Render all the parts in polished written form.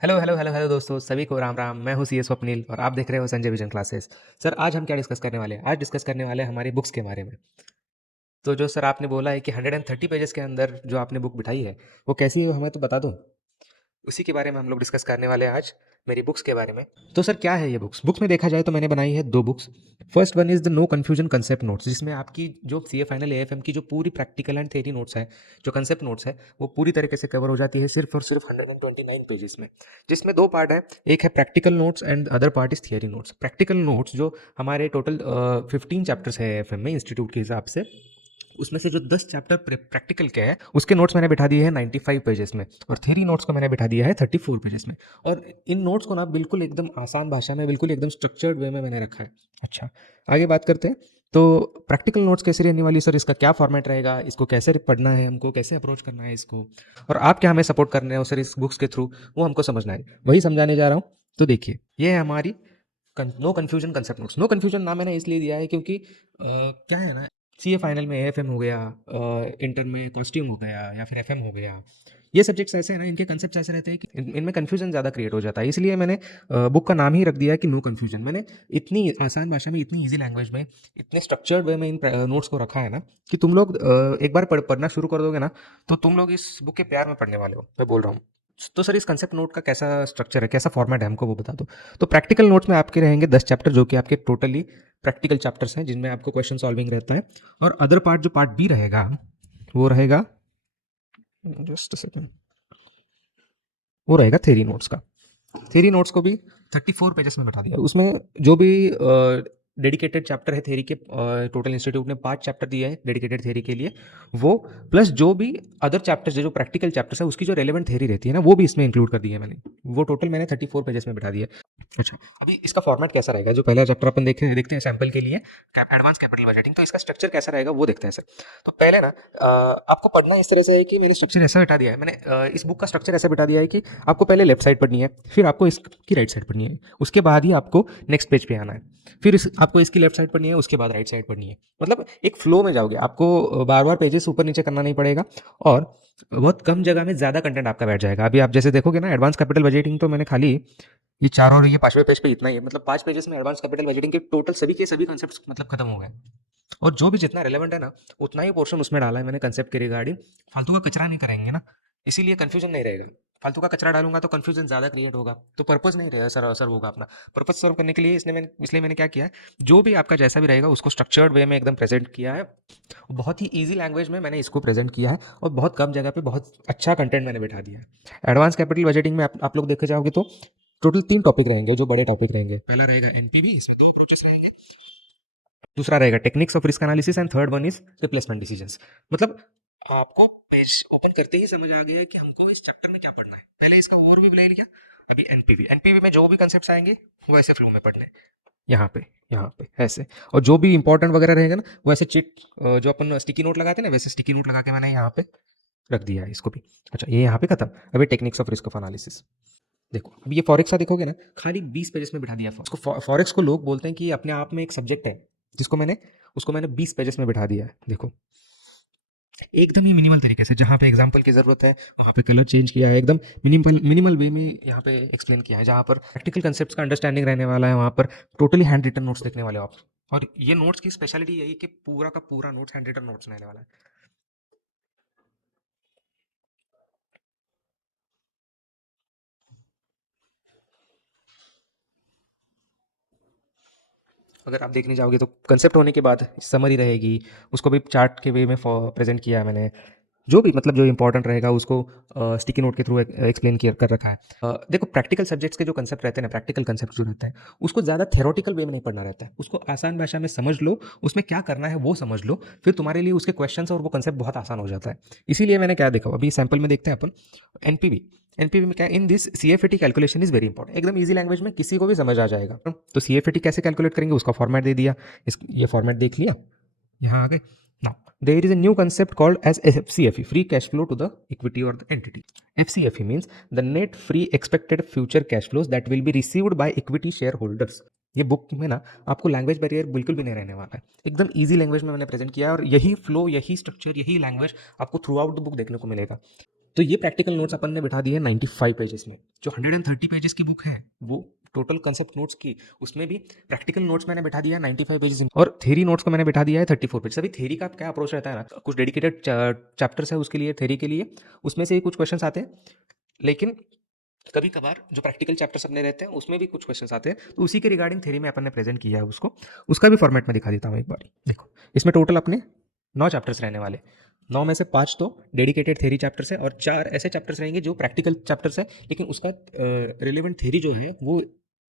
Hello hello hello hello दोस्तों, सभी को राम राम। मैं हूं सी एस स्वप्निल और आप देख रहे हो संजय विजन क्लासेस। सर, आज हम क्या डिस्कस करने वाले हैं? आज डिस्कस करने वाले हैं हमारी बुक्स के बारे में। तो जो सर आपने बोला है कि 130 पेजेस के अंदर जो आपने बुक बिठाई है वो कैसी है, हमें तो बता दो। उसी के बारे में हम लोग डिस्कस करने वाले हैं आज, मेरी बुक्स के बारे में। तो सर क्या है ये बुक्स? बुक्स में देखा जाए तो मैंने बनाई है दो books. First one is the no confusion concept notes, जिसमें आपकी जो C A final A F M की जो पूरी प्रैक्टिकल एंड थेरी नोट्स है, जो कंसेप्ट नोट्स है, वो पूरी तरीके से कवर हो जाती है सिर्फ और सिर्फ 129 पेजेस में। जिसमें दो पार्ट है, एक है practical notes and other part is theory notes. Practical notes जो हमारे टोटल 15 चैप्टर्स है ए एफ एम में इंस्टीट्यूट के हिसाब से, उसमें से जो 10 चैप्टर प्रैक्टिकल के हैं उसके नोट्स मैंने बिठा दिए हैं 95 पेजेस में, और थ्योरी नोट्स को मैंने बिठा दिया है 34 पेजेस में। और इन नोट्स को ना बिल्कुल एकदम आसान भाषा में, बिल्कुल एकदम स्ट्रक्चर्ड वे में मैंने रखा है। अच्छा, आगे बात करते हैं। तो प्रैक्टिकल नोट्स कैसे रहने वाली सर, इसका क्या फॉर्मेट रहेगा, इसको कैसे पढ़ना है हमको, कैसे अप्रोच करना है इसको, और आप क्या हमें सपोर्ट कर रहे हो सर इस बुक्स के थ्रू, वो हमको समझना है, वही समझाने जा रहा हूँ। तो देखिए, ये है हमारी no confusion concept notes. No confusion नाम मैंने इसलिए दिया है क्योंकि क्या है ना, सी ए फाइनल में एफ एम हो गया, इंटर में कॉस्ट्यूम हो गया, या फिर एफ एम हो गया, ये सब्जेक्ट्स ऐसे हैं ना, इनके कंसेप्ट ऐसे रहते हैं कि इनमें कन्फ्यूजन ज़्यादा क्रिएट हो जाता है। इसलिए मैंने बुक का नाम ही रख दिया है कि नो कन्फ्यूजन। मैंने इतनी आसान भाषा में, इतनी ईजी लैंग्वेज में, इतने स्ट्रक्चर्ड वे में इन नोट्स को रखा है ना कि तुम लोग एक बार पढ़ना शुरू कर दोगे ना, तो तुम लोग इस बुक के प्यार में पढ़ने वाले हो, मैं बोल रहा हूँ। तो सर इस कंसेप्ट नोट का कैसा स्ट्रक्चर है, कैसा फॉर्मेट है, हमको वो बता दो। तो प्रैक्टिकल नोट्स में आपके रहेंगे 10 चैप्टर, जो कि आपके टोटली प्रैक्टिकल चैप्टर्स हैं, जिनमें आपको क्वेश्चन सॉल्विंग रहता है। और अदर पार्ट, जो पार्ट बी रहेगा, वो रहेगा, जस्ट सेकेंड, वो रहेगा थेरी नोट्स का। थेरी नोट्स को भी 34 पेजेस में बैठा दिया। उसमें जो भी डेडिकेटेड चैप्टर है थेरी के, टोटल इंस्टीट्यूट ने 5 चैप्टर दिया है डेडिकेटेड थेरी के लिए, वो प्लस जो भी अदर चैप्टर्स, जो प्रैक्टिकल चैप्टर्स है, उसकी जो रेलेवेंट थेरी रहती है ना, वो भी इसमें इंक्लूड कर दी है मैंने। वो टोटल मैंने 34 पेजेस में बैठा दिया। अच्छा, अभी इसका फॉर्मेट कैसा रहेगा? जो पहला चैप्टर अपन देखते हैं सैंपल के लिए, एडवांस कैपिटल बजटिंग, तो इसका स्ट्रक्चर कैसा रहेगा वो देखते हैं सर। तो पहले ना आपको पढ़ना इस तरह से है कि मैंने स्ट्रक्चर ऐसा बिठा दिया है। मैंने इस बुक का स्ट्रक्चर ऐसा बिठा दिया है कि आपको पहले लेफ्ट साइड पढ़नी है, फिर आपको इसकी राइट साइड पढ़नी है, उसके बाद ही आपको नेक्स्ट पेज पे आना है, फिर आपको इसकी लेफ्ट साइड पढ़नी है, उसके बाद राइट साइड पढ़नी है। मतलब एक फ्लो में जाओगे, आपको बार बार पेजेस ऊपर नीचे करना नहीं पड़ेगा, और बहुत कम जगह में ज़्यादा कंटेंट आपका बैठ जाएगा। अभी आप जैसे देखोगे ना, एडवांस कैपिटल बजटिंग तो मैंने खाली ये 4 और ये 5वें पेज पे इतना ही है। मतलब 5 पेजेस में एडवांस कैपिटल बजटिंग के टोटल सभी के सभी कंसेप्ट मतलब खत्म हो गए। और जो भी जितना रिलेवेंट है ना, उतना ही पोर्शन उसमें डाला है मैंने कंसेप्ट के रिगार्डिंग। फालतू का कचरा नहीं करेंगे ना, इसीलिए कन्फ्यूजन नहीं रहेगा। फालतू का कचरा डालूंगा तो कन्फ्यूजन ज़्यादा क्रिएट होगा, तो पर्पस नहीं रहेगा सर, सर्व होगा अपना। पर्पस सर्व करने के लिए इसलिए मैंने क्या किया है, जो भी आपका जैसा भी रहेगा उसको स्ट्रक्चर्ड वे में एकदम प्रेजेंट किया है। बहुत ही ईजी लैंग्वेज में मैंने इसको प्रेजेंट किया है, और बहुत कम जगह पे बहुत अच्छा कंटेंट मैंने बैठा दिया है। एडवांस कैपिटल बजटिंग में आप लोग देखे जाओगे तो टोटल 3 टॉपिक रहेंगे, जो बड़े टॉपिक रहेंगे। पहला रहेगा एनपीवी, इसमें 2 अप्रोचेस रहेंगे। दूसरा रहेगा techniques of risk analysis, and third one is replacement decisions. मतलब आपको पेज ओपन करते ही समझ आ गया है कि हमको इस चैप्टर में क्या पढ़ना है। पहले इसका ओवरव्यू ले लिया, अभी एनपीवी में जो भी कंसेप्ट्स आएंगे वो ऐसे फ्लो में पढ़ने, यहाँ पे यहाँ पे ऐसे। और जो भी इंपॉर्टेंट वगैरह रहेगा ना, वो ऐसे चिट, जो अपन स्टिकी नोट लगाते हैं ना, वैसे स्टिकी नोट लगा के मैंने यहाँ पे रख दिया है इसको भी। अच्छा, ये यहाँ पे खत्म। अभी techniques of risk of analysis देखो। अब ये फॉरेक्स का देखोगे ना, खाली 20 पेजेस में बिठा दिया। उसको फॉरेक्स को लोग बोलते हैं कि ये अपने आप में एक सब्जेक्ट है, जिसको मैंने उसको मैंने 20 पेजेस में बिठा दिया है। देखो, एकदम ही मिनिमल तरीके से, जहाँ पे एग्जांपल की जरूरत है वहाँ पे कलर चेंज किया है, एकदम मिनिमल मिनिमल वे में यहाँ पे एक्सप्लेन किया है। जहाँ पर प्रैक्टिकल कंसेप्ट्स का अंडरस्टैंडिंग रहने वाला है, वहाँ पर टोटली हैंड रिटन नोट्स देखने वाले हो आप। और ये नोट्स की स्पेशलिटी यही कि पूरा का पूरा नोट्स हैंड रिटन नोट्स रहने वाला है। अगर आप देखने जाओगे तो कंसेप्ट होने के बाद समरी रहेगी, उसको भी चार्ट के वे में प्रेजेंट किया है मैंने। जो भी मतलब जो इंपॉर्टेंट रहेगा उसको स्टिकी नोट के थ्रू एक्सप्लेन किया कर रखा है। देखो, प्रैक्टिकल सब्जेक्ट्स के जो कंसेप्ट रहते हैं ना, प्रैक्टिकल कंसेप्ट जो रहता है, उसको ज़्यादा थेरोटिकल वे में नहीं पढ़ना रहता है। उसको आसान भाषा में समझ लो, उसमें क्या करना है वो समझ लो, फिर तुम्हारे लिए उसके क्वेश्चंस और वो कंसेप्ट बहुत आसान हो जाता है। इसीलिए मैंने क्या देखा, अभी सैम्पल में देखते हैं अपन। एनपीवी, एनपीवी में क्या, in this CFAT calculation is very important. एकदम इजी लैंग्वेज में किसी को भी समझ आ जाएगा। तो सीएफएटी कैसे कैलकुलेट करेंगे, उसका फॉर्मेट दे दिया। ये फॉर्मेट देख लिया, यहाँ आ गए। Now, there is a new concept called as FCFE, free cash flow to the equity or the entity. FCFE means the net free expected future cash flows that will be received by equity shareholders. ये book में ना आपको language barrier बिल्कुल भी नहीं रहने वाला है। एकदम इजी लैंग्वेज में मैंने प्रेजेंट किया है, और यही फ्लो, यही स्ट्रक्चर, यही लैंग्वेज आपको थ्रू आउट द बुक देखने को मिलेगा। तो ये प्रैक्टिकल नोट्स अपन ने बिठा दिए 95 पेजेस में। जो 130 पेजेस की बुक है वो टोटल कंसेप्ट नोट्स की, उसमें भी प्रैक्टिकल नोट्स मैंने बिठा दिया 95 पेजेस में, और थ्योरी नोट्स को मैंने बिठा दिया है 34 पेज। अभी थ्योरी का क्या अप्रोच रहता है ना, कुछ डेडिकेटेड चैप्टर्स है उसके लिए, थ्योरी के लिए, उसमें से ही कुछ क्वेश्चंस आते हैं, लेकिन कभी कभार जो प्रैक्टिकल चैप्टर्स अपने रहते हैं उसमें भी कुछ क्वेश्चंस आते हैं, तो उसी के रिगार्डिंग थ्योरी में अपन ने प्रेजेंट किया है उसको, उसका भी फॉर्मेट में दिखा देता हूँ एक बार। देखो इसमें टोटल अपने 9 चैप्टर्स रहने वाले, 9 में से 5 तो डेडिकेटेड थ्योरी चैप्टर्स है और 4 ऐसे चैप्टर्स रहेंगे जो प्रैक्टिकल चैप्टर्स है, लेकिन उसका रिलेवेंट थ्योरी जो है वो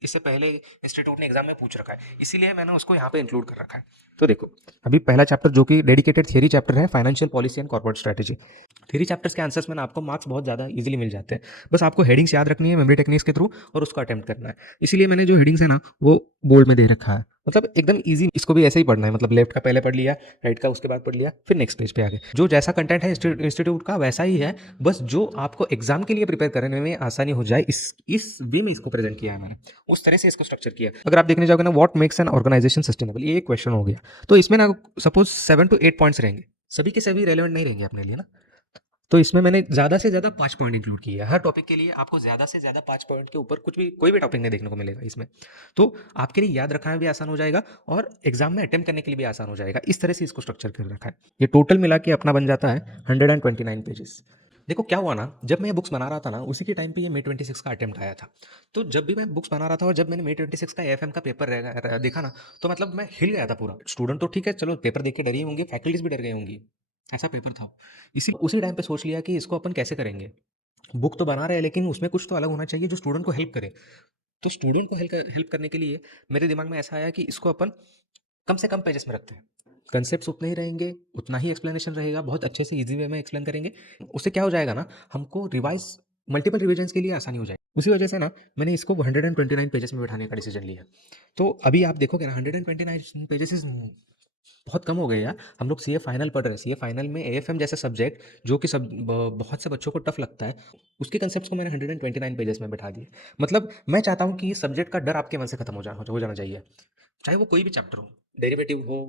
इससे पहले इंस्टीट्यूट ने एग्जाम में पूछ रखा है, इसीलिए मैंने उसको यहाँ पे इंक्लूड कर रखा है। तो देखो अभी पहला चैप्टर जो कि डेडिकेटेड थ्योरी चैप्टर है, financial policy and corporate strategy. Theory chapters के आंसर्स में ना आपको मार्क्स बहुत ज़्यादा इजीली मिल जाते हैं, बस आपको हेडिंग्स याद रखनी है मेमोरी टेक्निक्स के थ्रू और उसको अटेम्प्ट करना है। इसीलिए मैंने जो हेडिंग्स है ना वो बोल्ड में दे रखा है, मतलब एकदम इजी, इसको भी ऐसे ही पढ़ना है, मतलब लेफ्ट का पहले पढ़ लिया, राइट का उसके बाद पढ़ लिया, फिर नेक्स्ट पेज पे आगे जो जैसा कंटेंट है इंस्टीट्यूट का वैसा ही है, बस जो आपको एग्जाम के लिए प्रिपेयर करने में आसानी हो जाए इस वे में इसको प्रेजेंट किया है मैंने, उस तरह से इसको स्ट्रक्चर किया है। अगर आप देखने जाओगे ना, what makes an organisation sustainable, ये एक क्वेश्चन हो गया, तो इसमें ना सपोज 7 to 8 पॉइंट्स रहेंगे, सभी के सभी रेलेवेंट नहीं रहेंगे अपने लिए ना, तो इसमें मैंने ज़्यादा से ज़्यादा 5 पॉइंट इंक्लूड किया है। हर टॉपिक के लिए आपको ज़्यादा से ज़्यादा 5 पॉइंट के ऊपर कुछ भी कोई भी टॉपिक नहीं देखने को मिलेगा इसमें, तो आपके लिए याद रखना भी आसान हो जाएगा और एग्जाम में अटेम्प्ट करने के लिए भी आसान हो जाएगा। इस तरह से इसको स्ट्रक्चर कर रखा है। ये टोटल मिला के अपना बन जाता है 129 पेजेस। देखो क्या हुआ ना, जब मैं ये बुक्स बना रहा था ना उसी के टाइम पे ये May 26 का अटेम्प्ट आया था, तो जब भी मैं बुक्स बना रहा था और जब मैंने May 26 का AFM का पेपर देखा ना, तो मतलब मैं हिल गया था पूरा। स्टूडेंट तो ठीक है, चलो पेपर देख के डरी होंगे, फैकल्टीज भी डर गई होंगी, ऐसा पेपर था। इसी उसी टाइम पे सोच लिया कि इसको अपन कैसे करेंगे, बुक तो बना रहे हैं लेकिन उसमें कुछ तो अलग होना चाहिए जो स्टूडेंट को हेल्प करे। तो स्टूडेंट को हेल्प करने के लिए मेरे दिमाग में ऐसा आया कि इसको अपन कम से कम पेजेस में रखते हैं, कंसेप्ट उतने ही रहेंगे, उतना ही एक्सप्लेनेशन रहेगा, बहुत अच्छे से इजी वे में एक्सप्लेन करेंगे। उससे क्या हो जाएगा ना, हमको रिवाइज मल्टीपल रिविजन्स के लिए आसानी हो जाएगी। उसी वजह से ना मैंने इसको 129 पेजेस में बैठाने का डिसीजन लिया। तो अभी आप देखोगे ना 129 पेजेस इज बहुत कम हो गए यार। हम लोग सीए फाइनल पढ़ रहे हैं, सीए फाइनल में एएफएम जैसा सब्जेक्ट जो कि बहुत से बच्चों को टफ लगता है, उसके कंसेप्ट्स को मैंने 129 पेजेस में बैठा दिए। मतलब मैं चाहता हूँ कि इस सब्जेक्ट का डर आपके मन से खत्म हो जाना चाहिए, चाहे वो कोई भी चैप्टर हो, डेरिवेटिव हो,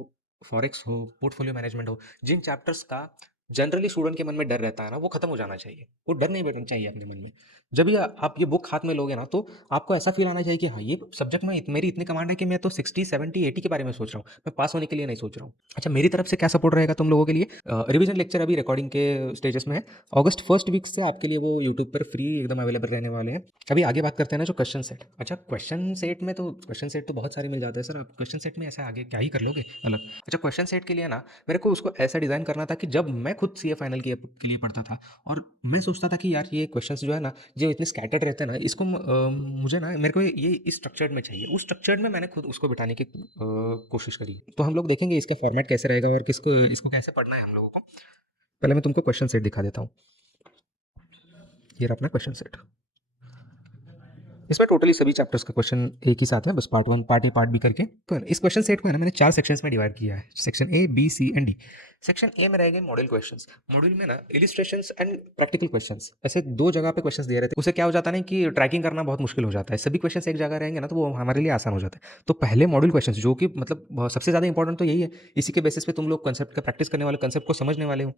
फॉरेक्स हो, पोर्टफोलियो मैनेजमेंट हो, जिन चैप्टर्स का जनरली स्टूडेंट के मन में डर रहता है ना, वो खत्म हो जाना चाहिए। वो डर नहीं बैठना चाहिए अपने मन में। जब भी आप ये बुक हाथ में लोगे ना, तो आपको ऐसा फील आना चाहिए कि हाँ, ये सब्जेक्ट में मेरी इतनी कमांड है कि मैं तो 60 70 80 के बारे में सोच रहा हूँ, मैं पास होने के लिए नहीं सोच रहा हूँ। अच्छा, मेरी तरफ से क्या सपोर्ट रहेगा तुम लोगों के लिए? रिवीजन लेक्चर अभी रिकॉर्डिंग के स्टेजेस में है, अगस्त फर्स्ट वीक से आपके लिए वो यूट्यूब पर फ्री एकदम अवेलेबल रहने वाले हैं। अभी आगे बात करते हैं ना जो क्वेश्चन सेट। अच्छा, क्वेश्चन सेट तो बहुत सारे मिल जाते हैं सर, आप क्वेश्चन सेट में ऐसे आगे क्या ही कर लोगे अलग। अच्छा, क्वेश्चन सेट के लिए ना मेरे को उसको ऐसा डिज़ाइन करना था कि जब मैं खुद सीए फाइनल के लिए पढ़ता था और मैं सोचता था कि यार ये क्वेश्चंस जो है ना, जो इतने स्कैटर्ड रहते हैं ना, इसको मुझे ना मेरे को ये इस स्ट्रक्चर्ड में चाहिए। उस स्ट्रक्चर्ड में मैंने खुद उसको बिठाने की कोशिश करी। तो हम लोग देखेंगे इसका फॉर्मेट कैसे रहेगा और इसको कैसे पढ़ना है हम लोगों को। पहले मैं तुमको क्वेश्चन सेट दिखा देता हूँ। ये रहा अपना क्वेश्चन सेट। इसमें टोटली सभी चैप्टर्स का क्वेश्चन एक ही साथ है, बस part 1 part A part B करके। तो इस क्वेश्चन सेट को है ना मैंने 4 सेक्शंस में डिवाइड किया है, section A B C and D. Section A में रहेंगे मॉडल क्वेश्चंस। मॉड्यूल में ना इलिस्ट्रेशंस एंड प्रैक्टिकल क्वेश्चंस, ऐसे 2 जगह पे क्वेश्चंस दिए रहते हैं। उससे क्या हो जाता है ना कि ट्रैकिंग करना बहुत मुश्किल हो जाता है। सभी क्वेश्चंस एक जगह रहेंगे ना तो वो हमारे लिए आसान हो जाता है। तो पहले मॉडल क्वेश्चंस जो कि मतलब सबसे ज़्यादा इंपॉर्टेंट तो यही है, इसी के बेसिस पे तुम लोग कंसेप्ट का प्रैक्टिस करने वाले, कंसेप्ट को समझने वाले हो।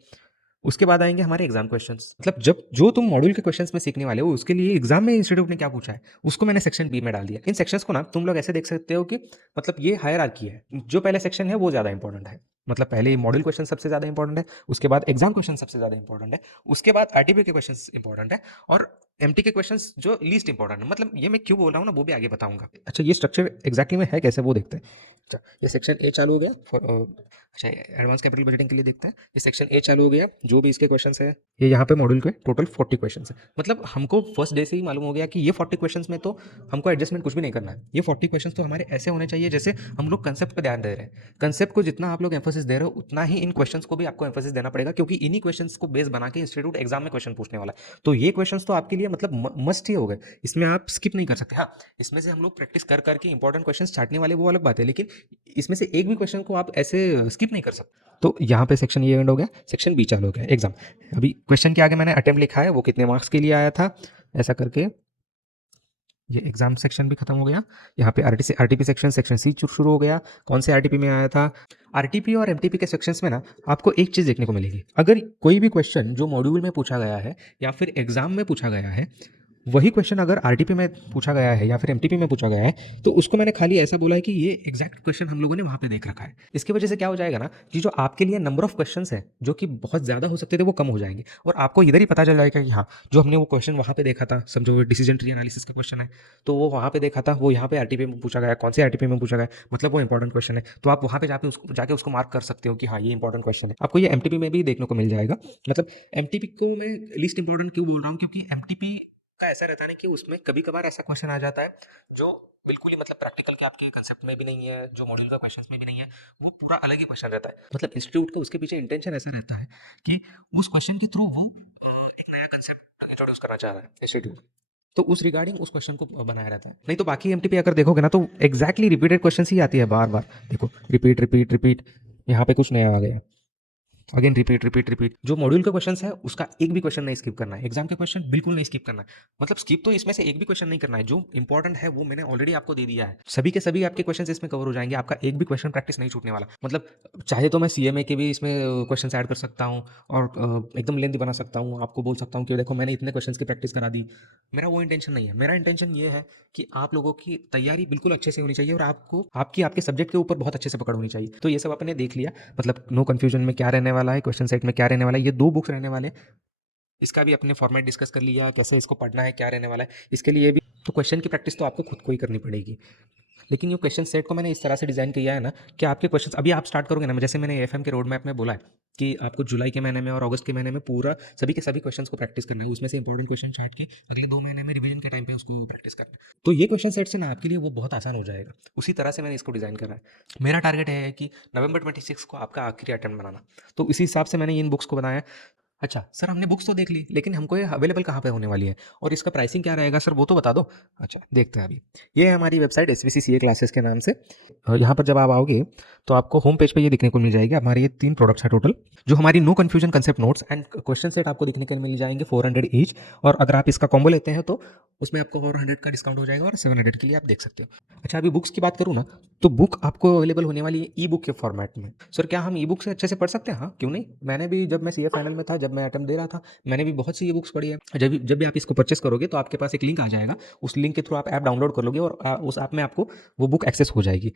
उसके बाद आएंगे हमारे एग्जाम क्वेश्चंस, मतलब जब जो तुम मॉड्यूल के क्वेश्चंस में सीखने वाले हो उसके लिए एग्जाम में इंस्टीट्यूट ने क्या पूछा है उसको मैंने सेक्शन बी में डाल दिया। इन सेक्शंस को ना तुम लोग ऐसे देख सकते हो कि मतलब ये हायरार्की है, जो पहले सेक्शन है वो ज़्यादा इंपॉर्टेंट है, मतलब पहले मॉडल क्वेश्चन सबसे ज़्यादा इंपॉर्टेंट है, उसके बाद एग्जाम क्वेश्चन सबसे ज़्यादा इंपॉर्टेंट है, उसके बाद आरटीपी के क्वेश्चन इंपॉर्टेंट है और एमटी के क्वेश्चंस जो लीस्ट इंपॉर्टेंट है। मतलब ये मैं क्यों बोल रहा हूँ ना वो भी आगे बताऊंगा। अच्छा, ये स्ट्रक्चर एग्जैक्टली में है कैसे वो देखते हैं। अच्छा, ये सेक्शन ए चालू हो गया अच्छा एडवांस कैपिटल बजटिंग के लिए देखते हैं। ये सेक्शन ए चालू हो गया, जो भी इसके क्वेश्चंस है ये यहाँ पे मॉड्यूल के टोटल 40 क्वेश्चंस है। मतलब हमको फर्स्ट डे से ही मालूम हो गया कि ये 40 क्वेश्चंस में तो हमको एडजस्टमेंट कुछ भी नहीं करना है। ये 40 क्वेश्चंस तो हमारे ऐसे होने चाहिए जैसे हम लोग कंसेप्ट पर ध्यान दे रहे हैं। कंसेप्ट को जितना आप लोग एम्फोसिस दे रहे हो उतना ही इन क्वेश्चंस को भी आपको एम्फोसिस देना पड़ेगा, क्योंकि इन्हीं क्वेश्चंस को बेस बना के इंस्टीट्यूट एग्जाम में क्वेश्चन पूछने वाला है। तो ये क्वेश्चंस तो आपके लिए मतलब मस्ट ही हो गए, इसमें आप स्किप नहीं कर सकते। हाँ, इसमें से हम लोग प्रैक्टिस कर करके इंपॉर्टेंट क्वेश्चन छाटने वाले वो अलग बात है, लेकिन इसमें से एक भी क्वेश्चन को आप ऐसे स्किप नहीं कर सकते। तो यहाँ पे सेक्शन ये एंड हो गया, सेक्शन बी चालू हो गया एग्जाम। अभी क्वेश्चन के आगे मैंने अटेम्प्ट लिखा है, वो कितने मार्क्स के लिए आया था ऐसा करके ये एग्जाम सेक्शन भी खत्म हो गया। यहाँ पे आरटीपी सेक्शन सी शुरू हो गया। कौन से आरटीपी में आया था? आरटीपी और एमटीपी के सेक्शंस में ना आपको एक चीज़ देखने को मिलेगी, अगर कोई भी क्वेश्चन जो मॉड्यूल में पूछा गया है या फिर एग्जाम में पूछा गया है, वही क्वेश्चन अगर आरटीपी में पूछा गया है या फिर एमटीपी में पूछा गया है, तो उसको मैंने खाली ऐसा बोला है कि ये एग्जैक्ट क्वेश्चन हम लोगों ने वहाँ पे देख रखा है। इसकी वजह से क्या हो जाएगा ना कि जो आपके लिए नंबर ऑफ क्वेश्चंस है जो कि बहुत ज़्यादा हो सकते थे वो कम हो जाएंगे, और आपको इधर ही पता चल जाएगा कि हाँ, जो हमने वो क्वेश्चन वहाँ पे देखा था, समझो डिसीजन ट्री एनालिसिस का क्वेश्चन है, तो वो वहाँ पे देखा था, वो यहाँ पे आरटीपी में पूछा गया, कौन से आरटीपी में पूछा गया, मतलब वो इंपॉर्टेंट क्वेश्चन है, तो आप वहाँ पे जाके उसको मार्क कर सकते हो कि हाँ ये इंपॉर्टेंट क्वेश्चन है। आपको ये एमटीपी में भी देखने को मिल जाएगा। मतलब एमटीपी को मैं लिस्ट इंपॉर्टेंट क्यों बोल रहा हूँ, क्योंकि एमटीपी का ऐसा रहता है ना कि उसमें कभी कभार ऐसा क्वेश्चन आ जाता है जो बिल्कुल ही मतलब प्रैक्टिकल के आपके कंसेप्ट में भी नहीं है, जो मॉड्यूल का क्वेश्चंस में भी नहीं है, वो पूरा अलग ही क्वेश्चन रहता है। मतलब इंस्टीट्यूट का उसके पीछे इंटेंशन ऐसा रहता है कि उस क्वेश्चन के थ्रू वो एक नया कंसेप्ट इंट्रोड्यूस करना चाह रहा है इंस्टीट्यूट, तो उस रिगार्डिंग उस क्वेश्चन को बनाया रहता है। नहीं तो बाकी एमटीपी अगर देखोगे ना तो एग्जैक्टली रिपीटेड क्वेश्चन ही आती है बार बार। देखो रिपीट रिपीट रिपीट, यहाँ पे कुछ नया आ गया, अगेन रिपीट रिपीट रिपीट। जो मॉड्यूल का क्वेश्चन है उसका एक भी क्वेश्चन नहीं स्किप करना है, एग्जाम के क्वेश्चन बिल्कुल नहीं स्किप करना है। मतलब स्किप तो इसमें से एक भी क्वेश्चन नहीं करना है, जो इंपॉर्टेंट है वो मैंने ऑलरेडी आपको दे दिया है, सभी के सभी आपके क्वेश्चन इसमें कवर हो जाएंगे, आपका एक भी क्वेश्चन प्रैक्टिस नहीं छूटने वाला। मतलब चाहे तो मैं सीएमए के भी इसमें क्वेश्चन ऐड कर सकता हूँ और एकदम लेंथ बना सकता हूँ, आपको बोल सकता हूँ कि देखो मैंने इतने क्वेश्चन की प्रैक्टिस करा दी। मेरा वो इंटेंशन नहीं है, मेरा इंटेंशन ये है कि आप लोगों की तैयारी बिल्कुल अच्छे से होनी चाहिए और आपको आपके सब्जेक्ट के ऊपर बहुत अच्छे से पकड़ होनी चाहिए। तो ये सब आपने देख लिया, मतलब नो कंफ्यूजन में क्या रहने वाला है, क्वेश्चन सेट में क्या रहने वाला है, ये 2 बुक्स रहने वाले हैं। इसका भी अपने फॉर्मेट डिस्कस कर लिया, कैसे इसको पढ़ना है, क्या रहने वाला है। इसके लिए भी तो क्वेश्चन की प्रैक्टिस तो आपको खुद को ही करनी पड़ेगी। लेकिन ये क्वेश्चन सेट को मैंने इस तरह से डिज़ाइन किया है ना कि आपके क्वेश्चन अभी आप स्टार्ट करोगे ना, जैसे मैंने एएफएम के रोड मैप में बोला है कि आपको जुलाई के महीने में और अगस्त के महीने में पूरा सभी के सभी क्वेश्चंस को प्रैक्टिस करना है, उसमें से इंपॉर्टेंट क्वेश्चन छांट के अगले 2 महीने में रिवीजन के टाइम पे उसको प्रैक्टिस करना है। तो ये क्वेश्चन सेट से ना आपके लिए वो बहुत आसान हो जाएगा। उसी तरह से मैंने इसको डिज़ाइन करा है। मेरा टारगेट है कि नवंबर 26 को आपका आखिरी अटेम्प्ट बनाना, तो इसी हिसाब से मैंने इन बुक्स को बनाया। अच्छा सर, हमने बुक्स तो देख ली, लेकिन हमको ये अवेलेबल कहाँ पे होने वाली है और इसका प्राइसिंग क्या रहेगा सर, वो तो बता दो। अच्छा देखते हैं अभी। ये है हमारी वेबसाइट एसवीसी सीए क्लासेस के नाम से। यहाँ पर जब आप आओगे तो आपको होम पेज पे ये दिखने को मिल जाएगी। हमारे ये 3 प्रोडक्ट्स हैं टोटल, जो हमारी no confusion concept notes and question set आपको दिखने को मिल जाएंगे 400 ईच। और अगर आप इसका कॉम्बो लेते हैं तो उसमें आपको 400 का डिस्काउंट हो जाएगा और 700 के लिए आप देख सकते हो। अच्छा अभी बुक्स की बात करूँ ना, तो बुक आपको अवेलेबल होने वाली है ई बुक के फॉर्मेट में। सर क्या हम ई बुक से अच्छे से पढ़ सकते हैं? हाँ क्यों नहीं, मैंने भी जब मैं सीए फाइनल में था, जब मैं अटेम्प्ट दे रहा था, मैंने भी बहुत सी ई बुक्स पढ़ी है। जब भी आप इसको परचेस करोगे तो आपके पास एक लिंक आ जाएगा, उस लिंक के थ्रू आप ऐप डाउनलोड कर लोगे और उस ऐप में आपको वो बुक एक्सेस हो जाएगी।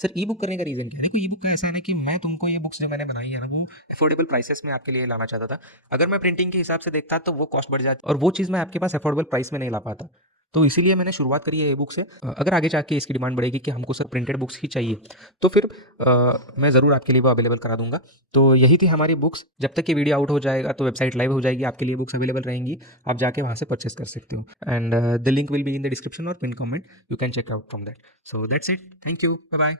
सर ई बुक करने का रीज़न क्या है? देखो ई बुक का ऐसा है ना कि मैं तुमको ये बुक्स जो मैंने बनाई है ना वो अफोर्डेबल प्राइसेस में आपके लिए लाना चाहता था। अगर मैं प्रिंटिंग के हिसाब से देखता तो वो कॉस्ट बढ़ जाती और वो चीज़ मैं आपके पास अफोर्डेबल प्राइस में नहीं ला पाता। तो इसीलिए मैंने शुरुआत करी है ई बुक से। अगर आगे जाके इसकी डिमांड बढ़ेगी कि हमको सर प्रिंटेड बुक्स ही चाहिए, तो फिर मैं ज़रूर आपके लिए वो अवेलेबल करा दूंगा। तो यही थी हमारी बुक्स। जब तक ये वीडियो आउट हो जाएगा तो वेबसाइट लाइव हो जाएगी, आपके लिए बुक्स अवेलेबल रहेंगी, आप जाके वहाँ से परचेस कर सकते हो। And the link will be in the description और pin comment, you can check out from that. So that's it, thank you, bye bye.